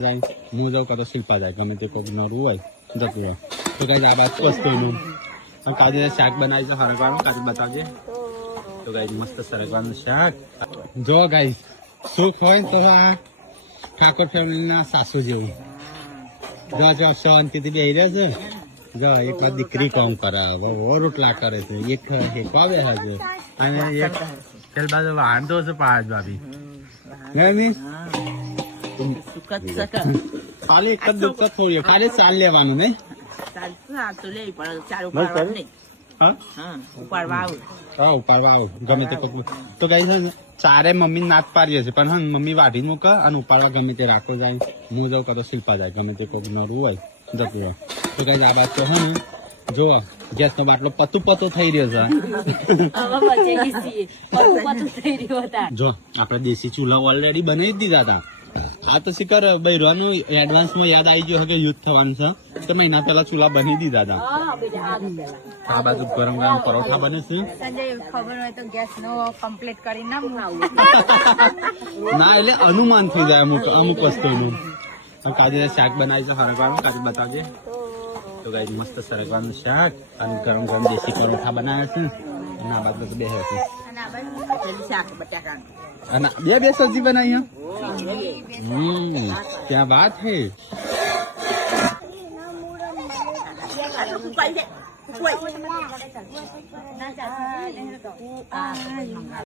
હું જાઉં કાં તો શિલ્પા જાય ગમે તે કોઈક નરું હોય જતું હોય તો કઈ આ બાજુ વસ્તુનું કાજુ શાક બનાવી છે સરગવાનું કાજુ બતાવજે તો ગાઈ મસ્ત સરગવાનું શાક જો ગાઈ સુખ હોય તો આ ઠાકોર ફેમિલીના સાસુ જેવું જો શાંતિથી બેહી રહે છે જો એક દીકરી કામ કરે બહુ રોટલા કરે છે એક હેકવા બેસે છે અને એક પેલ બાજુ વાંધો છે પાંચ ભાભી ખાલી એક જ દુઃખ થોડી ખાલી ચાલ લેવાનું નહીં ઉપાડવા આવું ગમે તે તો કઈ છે ને ચારે મમ્મી નાત પાડીએ છે પણ હા મમ્મી વાઢી મૂકે અને ઉપાડવા ગમે તે રાખો જાય હું જાઉં કાં તો શિલ્પા જાય ગમે તે કોઈક નરું હોય જતું હોય તો કઈ આ બાદ તો હે ને જો ગેસ નો બાટલો પતું થઈ રહ્યો છે જો આપડે દેશી ચૂલા ઓલરેડી બનાવી દીધા હતા આ તો શીખર બૈરવાનું એડવાન્સ માં યાદ આવી ગયો કે યુદ્ધ થવાનું છે તો મહિના પહેલા ચૂલા બની દીધા હતા આ બાજુ ગરમ ગરમ પરોઠા બને છે ખબર હોય તો ગેસ નો કમ્પ્લીટ કરી ના એટલે અનુમાન થઈ જાય અમુક વસ્તુનું કાજુ શાક બનાવી છે સરગવાનું કાજુ બતાવજે તો ગાઈ મસ્ત સરગવાનું શાક અને ગરમ ગરમ દેશી પરોઠા બનાવ્યા છે અને આ બાજુ બે હતી અને બે સબ્જી બનાવી क्या बात है